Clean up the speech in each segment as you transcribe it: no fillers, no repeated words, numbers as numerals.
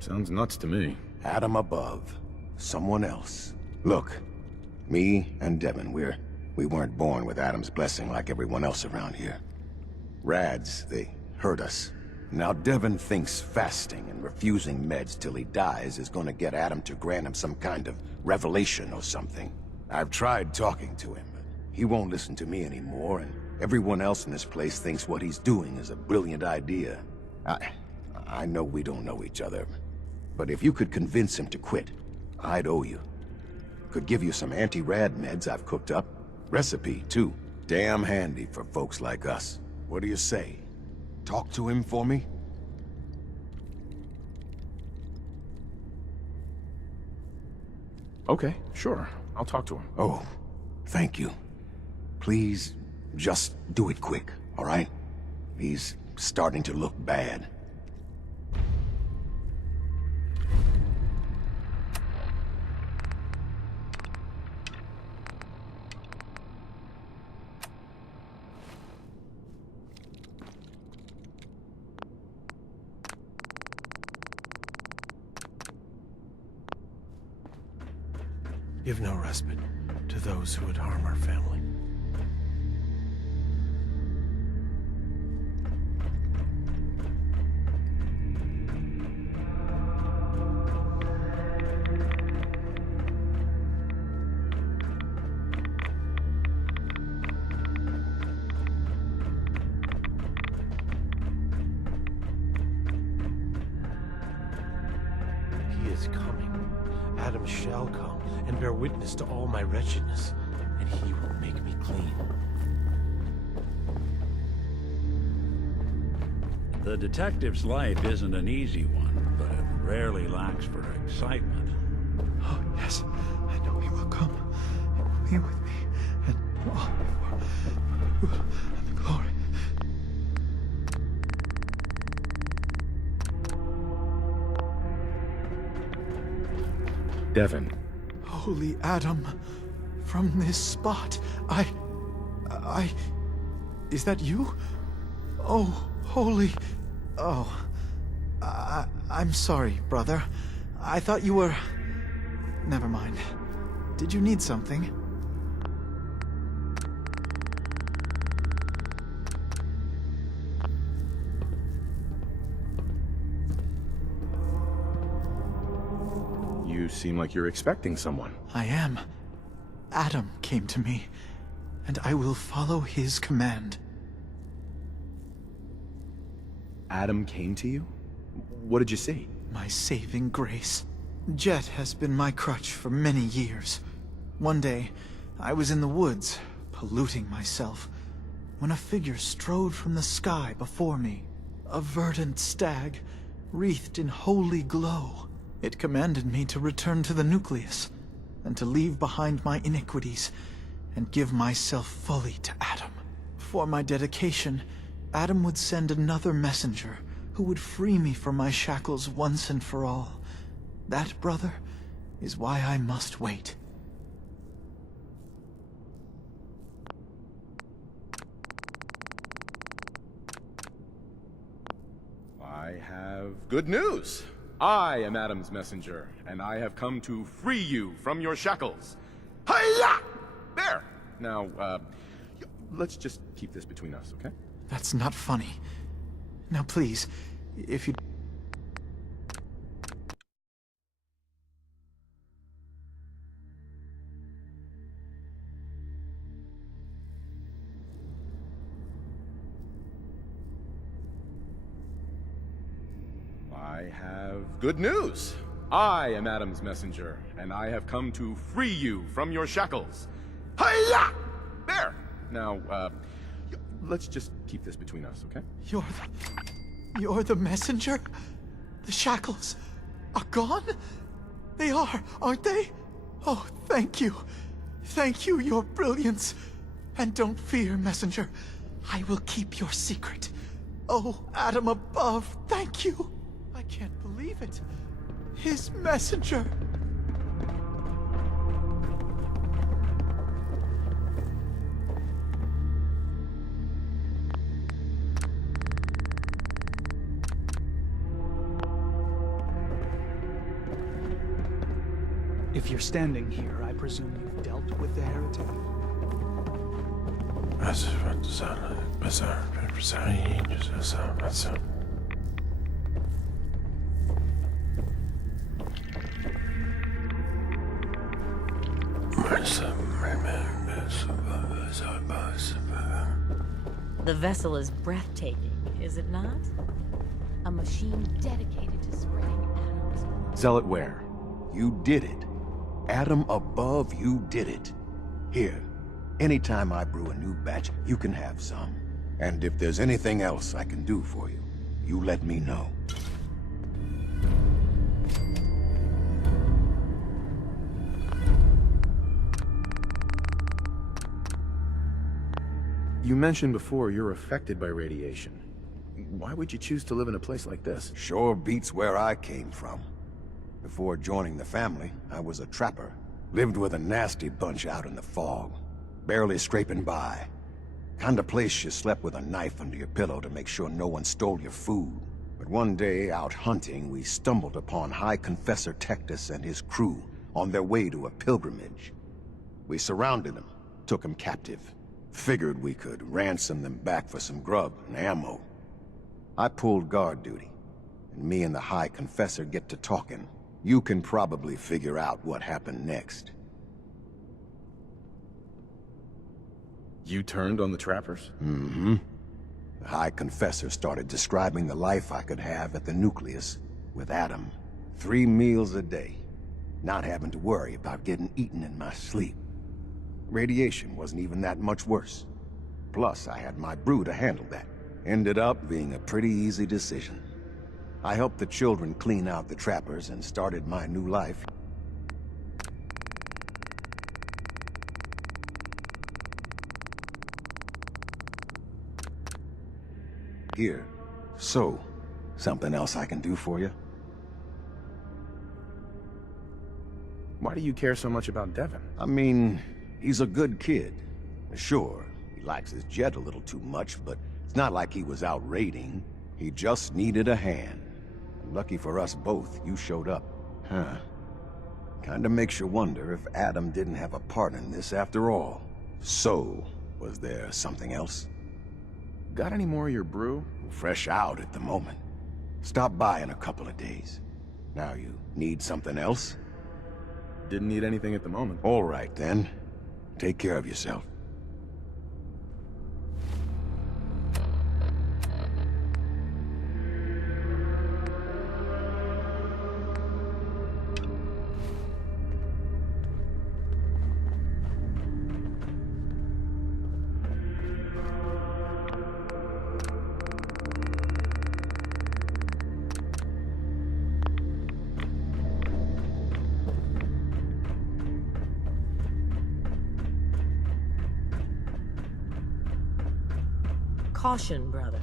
Sounds nuts to me. Adam above. Someone else. Look, me and Devin, we weren't born with Adam's blessing like everyone else around here. Rads, they hurt us. Now Devin thinks fasting and refusing meds till he dies is gonna get Adam to grant him some kind of revelation or something. I've tried talking to him, but he won't listen to me anymore, and everyone else in this place thinks what he's doing is a brilliant idea. I know we don't know each other, but if you could convince him to quit, I'd owe you. Could give you some anti-rad meds I've cooked up. Recipe, too. Damn handy for folks like us. What do you say? Talk to him for me? Okay, sure. I'll talk to him. Oh, thank you. Please, just do it quick, all right? He's starting to look bad. Give no respite to those who would harm our family. He is coming. Adam shall come and bear witness to all my wretchedness, and he will make me clean. The detective's life isn't an easy one, but it rarely lacks for excitement. Oh, yes. I know he will come and be with me, and all for rule and the glory. Devin. Holy Adam, from this spot, Is that you? Oh, holy... Oh, I'm sorry, brother. I thought you were... Never mind. Did you need something? You seem like you're expecting someone. I am. Adam came to me, and I will follow his command. Adam came to you? What did you see? My saving grace. Jet has been my crutch for many years. One day, I was in the woods, polluting myself, when a figure strode from the sky before me. A verdant stag, wreathed in holy glow. It commanded me to return to the nucleus, and to leave behind my iniquities, and give myself fully to Adam. For my dedication, Adam would send another messenger, who would free me from my shackles once and for all. That, brother, is why I must wait. I have good news. I am Adam's messenger, and I have come to free you from your shackles. Hiya! There! Now, let's just keep this between us, okay? That's not funny. Now please, if you... I have good news. I am Adam's messenger, and I have come to free you from your shackles. Hiya! There! Now, let's just keep this between us, okay? You're the messenger? The shackles are gone? They are, aren't they? Oh, thank you. Thank you, your brilliance. And don't fear, messenger. I will keep your secret. Oh, Adam above, thank you. I can't believe it. His messenger. If you're standing here, I presume you've dealt with the heretic? The vessel is breathtaking, is it not? A machine dedicated to spreading atoms. Zealot where? You did it. Atom above, you did it. Here, anytime I brew a new batch, you can have some. And if there's anything else I can do for you, you let me know. You mentioned before you're affected by radiation. Why would you choose to live in a place like this? Sure beats where I came from. Before joining the family, I was a trapper. Lived with a nasty bunch out in the fog. Barely scraping by. Kind of place you slept with a knife under your pillow to make sure no one stole your food. But one day, out hunting, we stumbled upon High Confessor Tectus and his crew on their way to a pilgrimage. We surrounded them, took them captive. Figured we could ransom them back for some grub and ammo. I pulled guard duty, and me and the High Confessor get to talking. You can probably figure out what happened next. You turned on the trappers? Mm-hmm. The High Confessor started describing the life I could have at the nucleus with Adam. 3 meals a day. Not having to worry about getting eaten in my sleep. Radiation wasn't even that much worse. Plus, I had my brew to handle that. Ended up being a pretty easy decision. I helped the children clean out the trappers and started my new life. Here. So, something else I can do for you? Why do you care so much about Devin? I mean, he's a good kid. Sure, he likes his jet a little too much, but it's not like he was out raiding. He just needed a hand. Lucky for us both, you showed up. Huh. Kinda makes you wonder if Adam didn't have a part in this after all. So, was there something else? Got any more of your brew? Fresh out at the moment. Stop by in a couple of days. Now you need something else? Didn't need anything at the moment. All right, then. Take care of yourself. Caution, brother.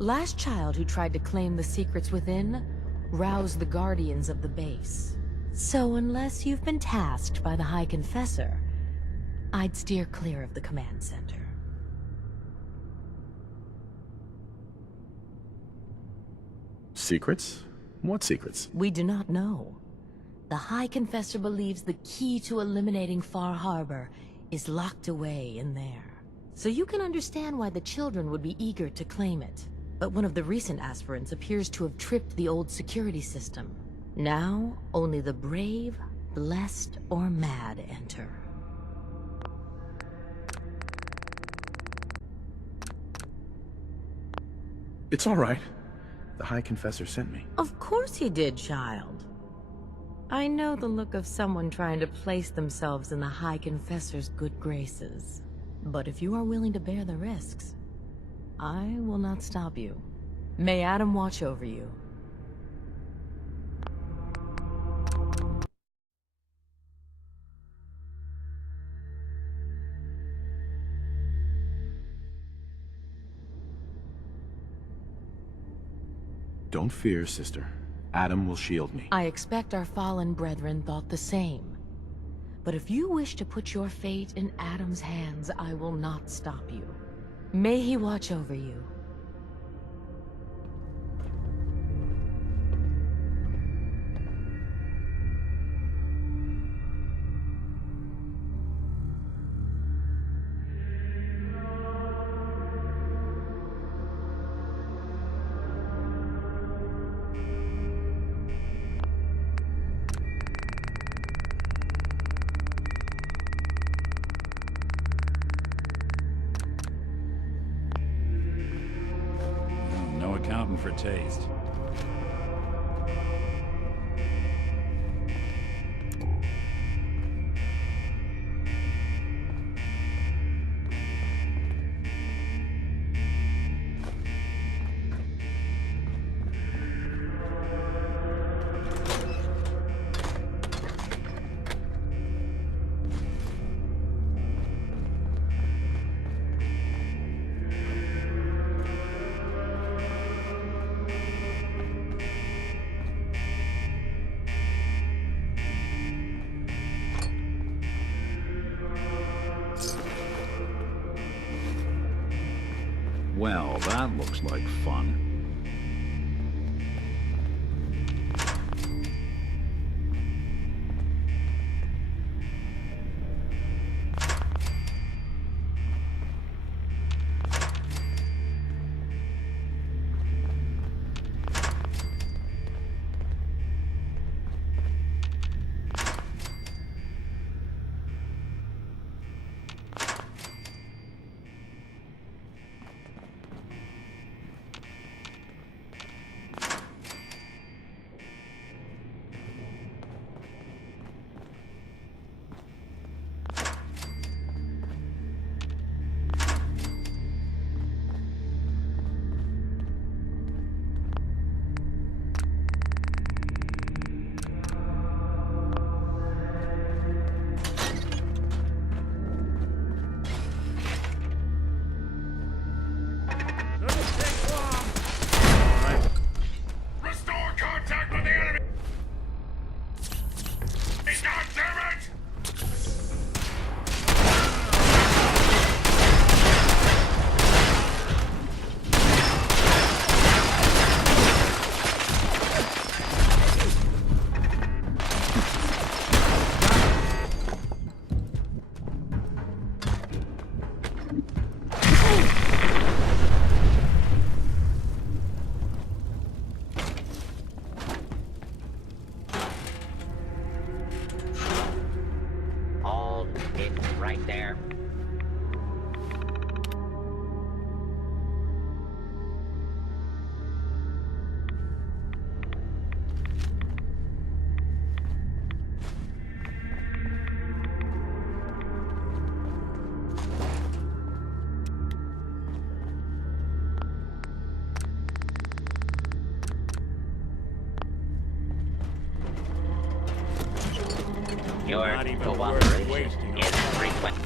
Last child who tried to claim the secrets within roused the guardians of the base. So unless you've been tasked by the High Confessor, I'd steer clear of the command center. Secrets? What secrets? We do not know. The High Confessor believes the key to eliminating Far Harbor is locked away in there. So you can understand why the children would be eager to claim it. But one of the recent aspirants appears to have tripped the old security system. Now, only the brave, blessed, or mad enter. It's all right. The High Confessor sent me. Of course he did, child. I know the look of someone trying to place themselves in the High Confessor's good graces. But if you are willing to bear the risks, I will not stop you. May Adam watch over you. Don't fear, sister. Adam will shield me. I expect our fallen brethren thought the same. But if you wish to put your fate in Adam's hands, I will not stop you. May he watch over you. No accounting for taste. Well, that looks like fun. Restore contact with the enemy! God damn it! Hold it right there. Your Not even worth cooperation wasting is requested.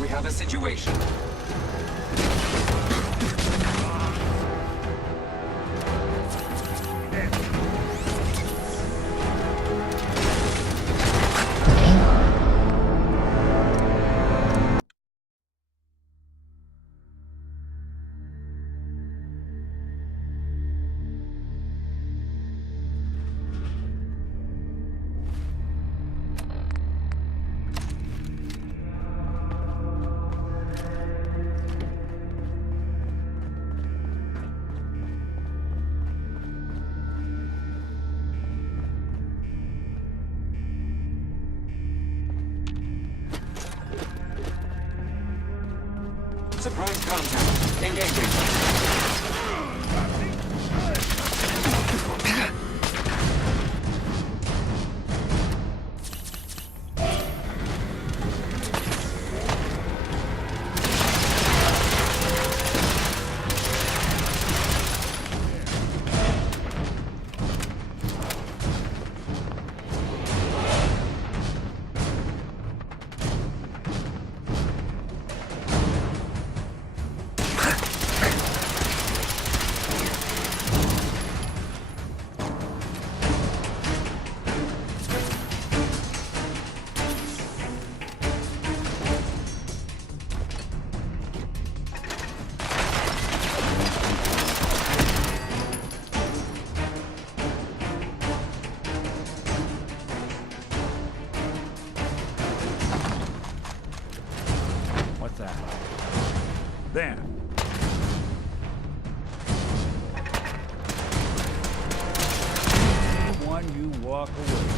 We have a situation. Surprise contact. Engaging. What's that? There. One, you walk away.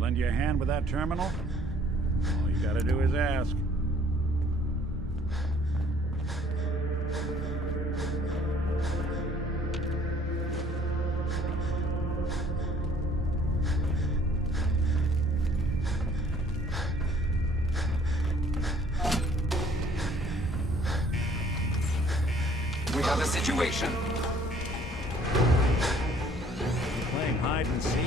Lend you a hand with that terminal? All you gotta do is ask. We have a situation. You playing hide and seek?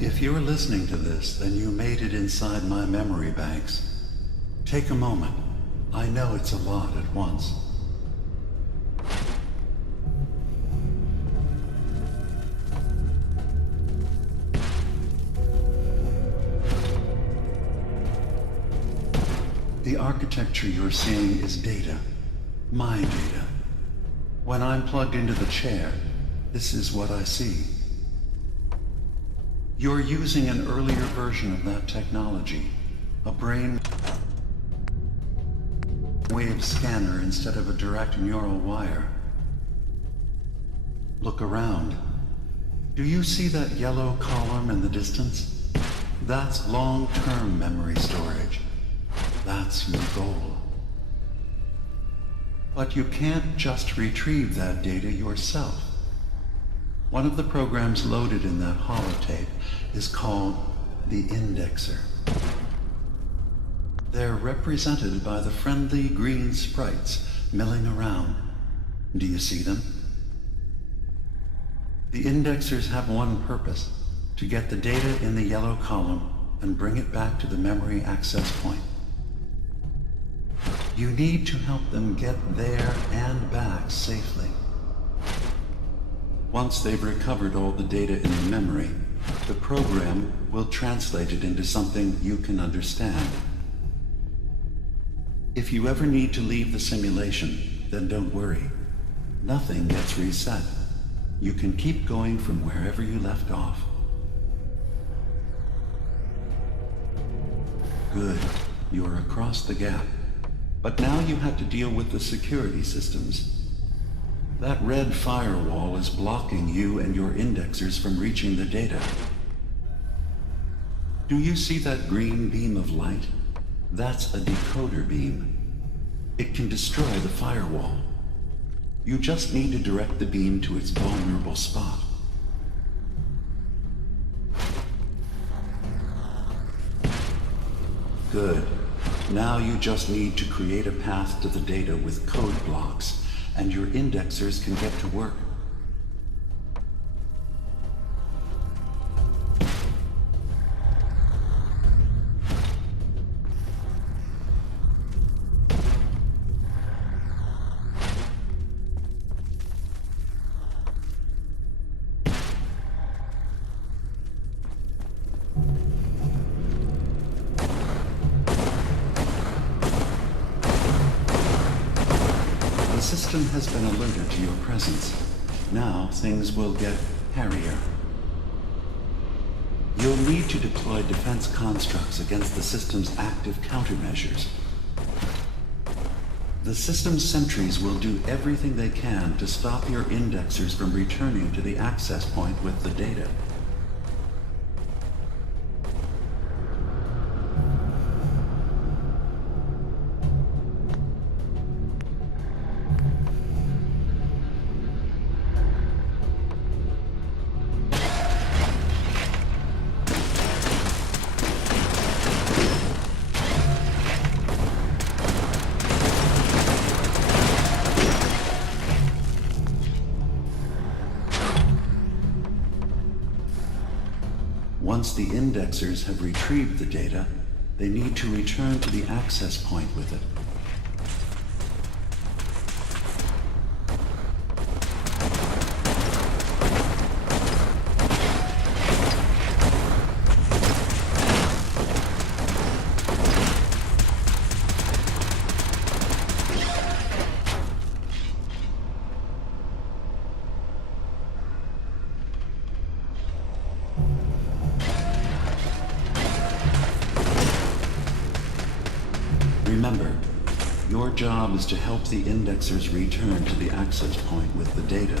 If you're listening to this, then you made it inside my memory banks. Take a moment. I know it's a lot at once. The architecture you're seeing is data. My data. When I'm plugged into the chair, this is what I see. You're using an earlier version of that technology, a brain wave scanner instead of a direct neural wire. Look around. Do you see that yellow column in the distance? That's long-term memory storage. That's your goal. But you can't just retrieve that data yourself. One of the programs loaded in that holotape is called the Indexer. They're represented by the friendly green sprites milling around. Do you see them? The Indexers have one purpose: to get the data in the yellow column and bring it back to the memory access point. You need to help them get there and back safely. Once they've recovered all the data in the memory, the program will translate it into something you can understand. If you ever need to leave the simulation, then don't worry. Nothing gets reset. You can keep going from wherever you left off. Good. You're across the gap. But now you have to deal with the security systems. That red firewall is blocking you and your indexers from reaching the data. Do you see that green beam of light? That's a decoder beam. It can destroy the firewall. You just need to direct the beam to its vulnerable spot. Good. Now you just need to create a path to the data with code blocks, and your indexers can get to work. The system has been alerted to your presence. Now things will get hairier. You'll need to deploy defense constructs against the system's active countermeasures. The system's sentries will do everything they can to stop your indexers from returning to the access point with the data. Once the indexers have retrieved the data, they need to return to the access point with it. Remember, your job is to help the indexers return to the access point with the data.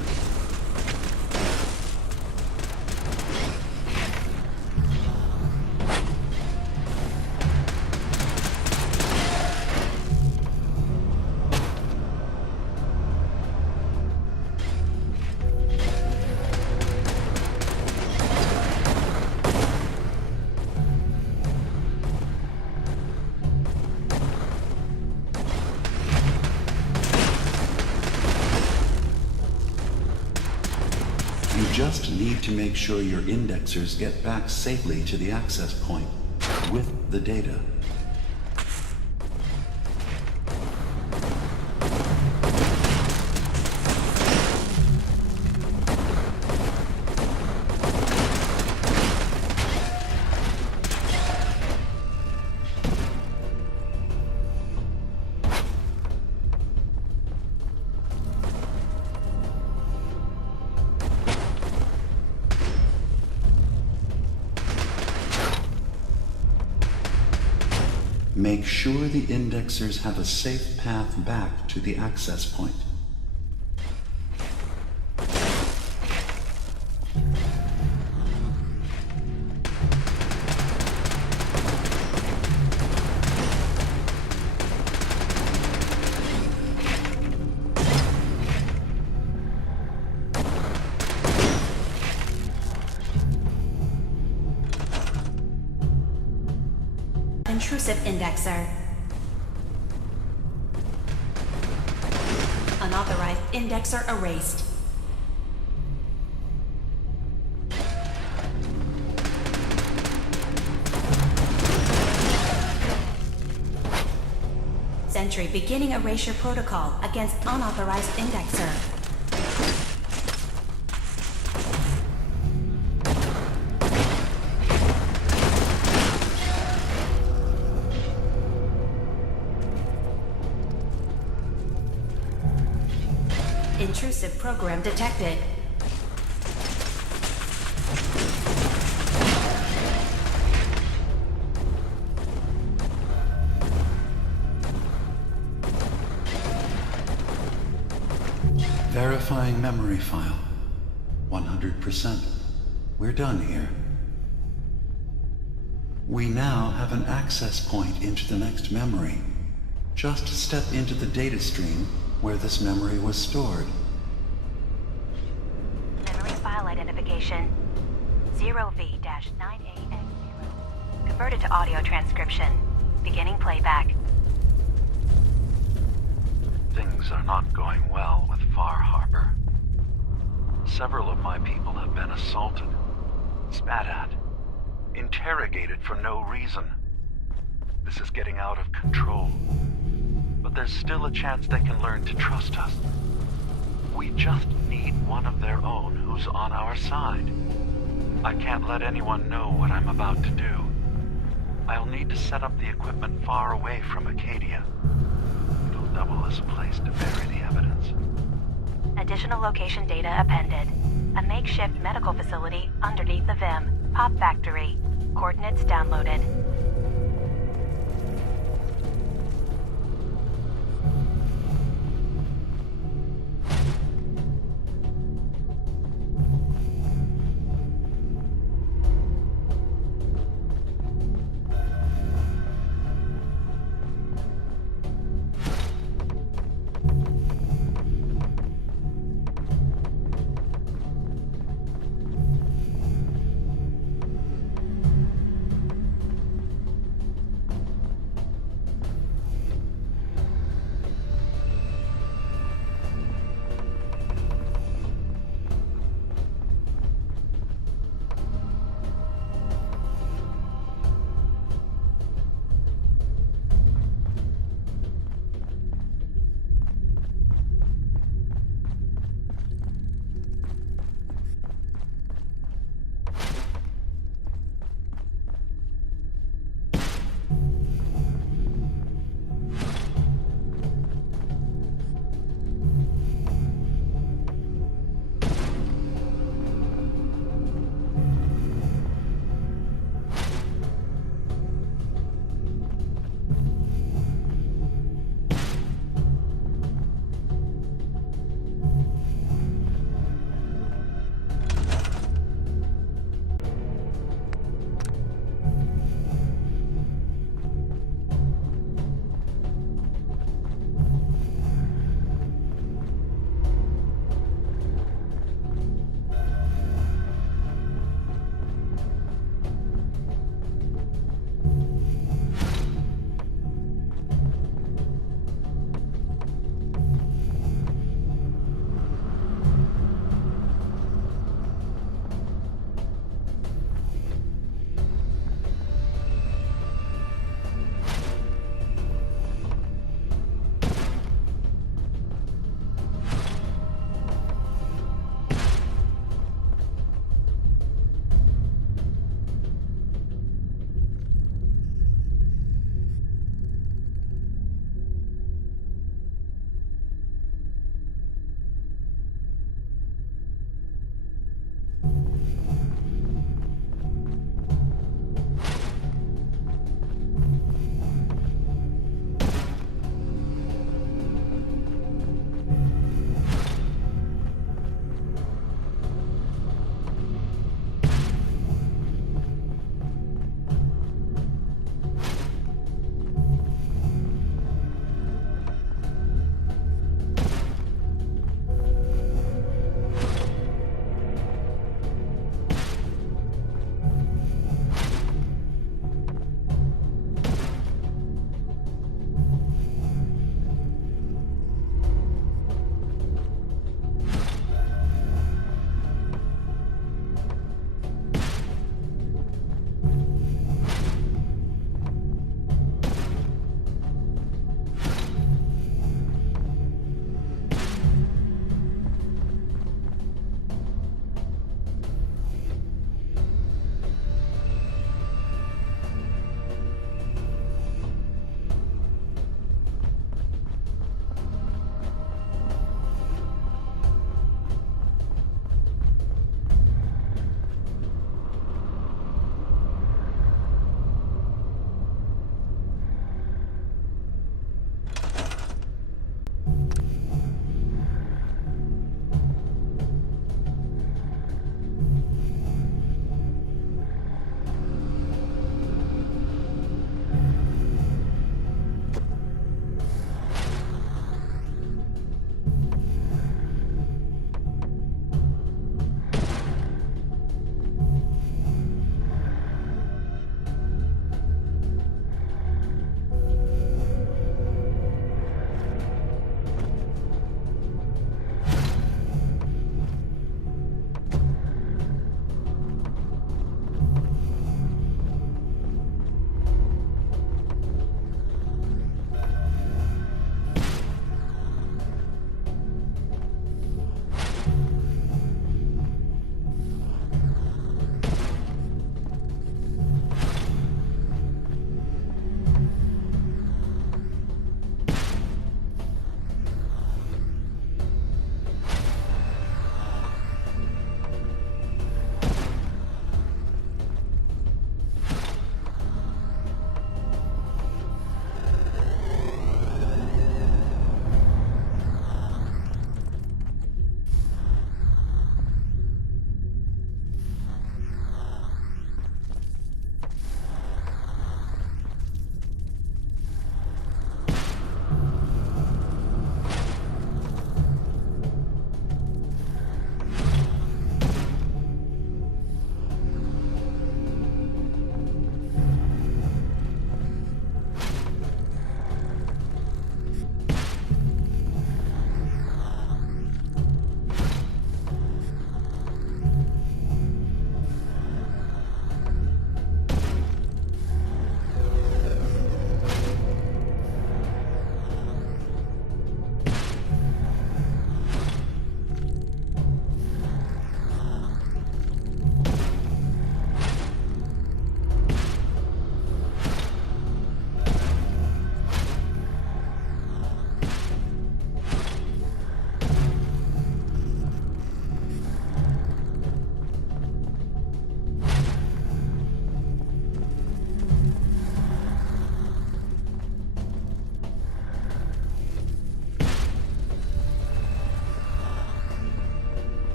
You just need to make sure your indexers get back safely to the access point with the data. Make sure the indexers have a safe path back to the access point. Intrusive indexer. Unauthorized indexer erased. Sentry beginning erasure protocol against unauthorized indexer. Intrusive program detected. Verifying memory file. 100%. We're done here. We now have an access point into the next memory. Just step into the data stream where this memory was stored. Memory file identification 0V-9AX0. Converted to audio transcription. Beginning playback. Things are not going well with Far Harbor. Several of my people have been assaulted, spat at, interrogated for no reason. This is getting out of control. But there's still a chance they can learn to trust us. We just need one of their own who's on our side. I can't let anyone know what I'm about to do. I'll need to set up the equipment far away from Acadia. It'll double as a place to bury the evidence. Additional location data appended. A makeshift medical facility underneath the VIM. Pop factory. Coordinates downloaded.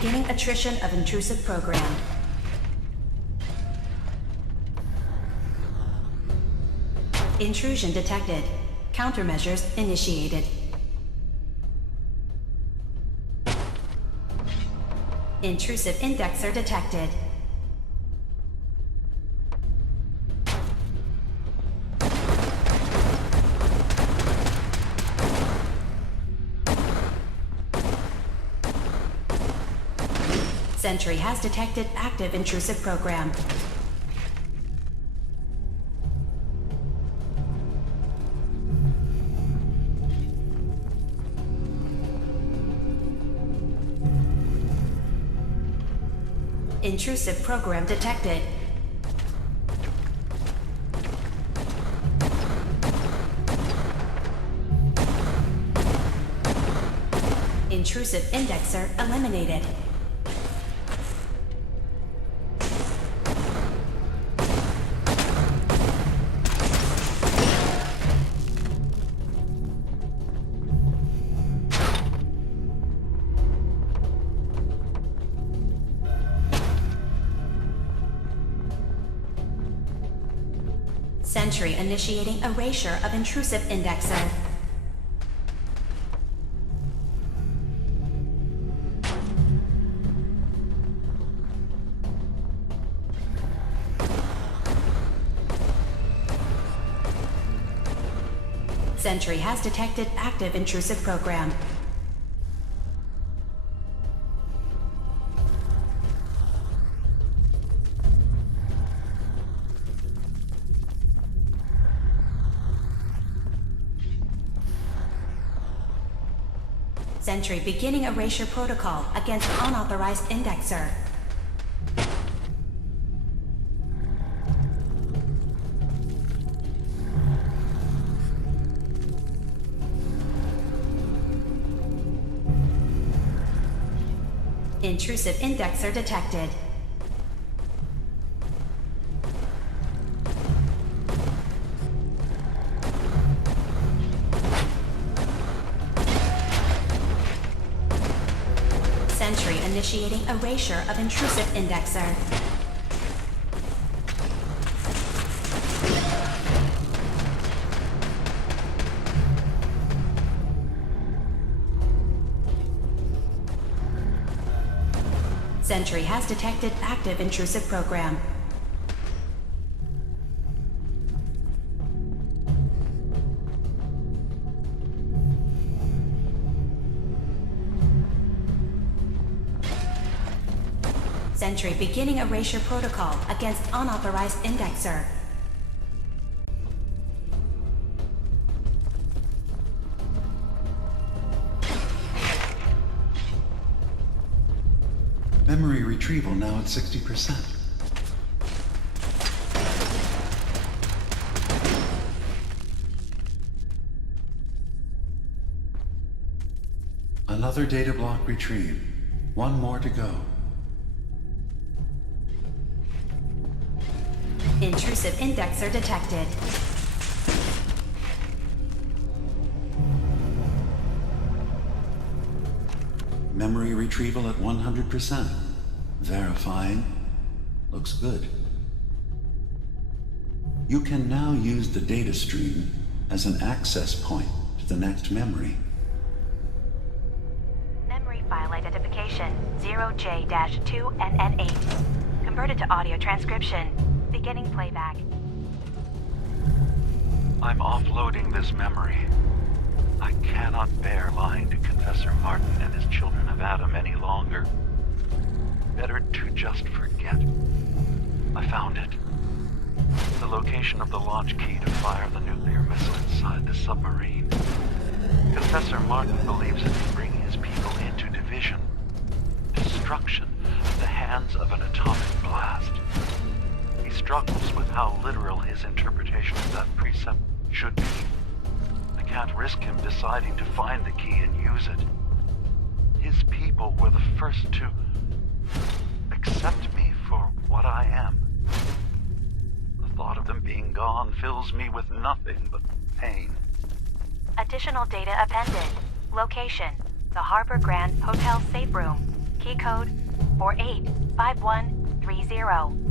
Beginning attrition of intrusive program. Intrusion detected. Countermeasures initiated. Intrusive indexer detected. Sentry has detected active intrusive program. Intrusive program detected. Intrusive indexer eliminated. Sentry initiating erasure of intrusive indexer. Sentry has detected active intrusive program. Sentry beginning erasure protocol against unauthorized indexer. Intrusive indexer detected. Sentry initiating erasure of intrusive indexer. Sentry has detected active intrusive program. Sentry beginning erasure protocol against unauthorized indexer. Memory retrieval now at 60%. Another data block retrieved. One more to go. Intrusive indexer detected. Memory retrieval at 100%. Verifying. Looks good. You can now use the data stream as an access point to the next memory. Memory file identification 0J-2NN8. Converted to audio transcription. Beginning playback. I'm offloading this memory. I cannot bear lying to Confessor Martin and his children of Adam any longer. Better to just forget. I found it. The location of the launch key to fire the nuclear missile inside the submarine. Confessor Martin believes it will bring his people into division. Destruction at the hands of an atomic blast. He struggles with how literal his interpretation of that precept should be. I can't risk him deciding to find the key and use it. His people were the first to accept me for what I am. The thought of them being gone fills me with nothing but pain. Additional data appended. Location: the Harbor Grand Hotel safe room. Key code 485130.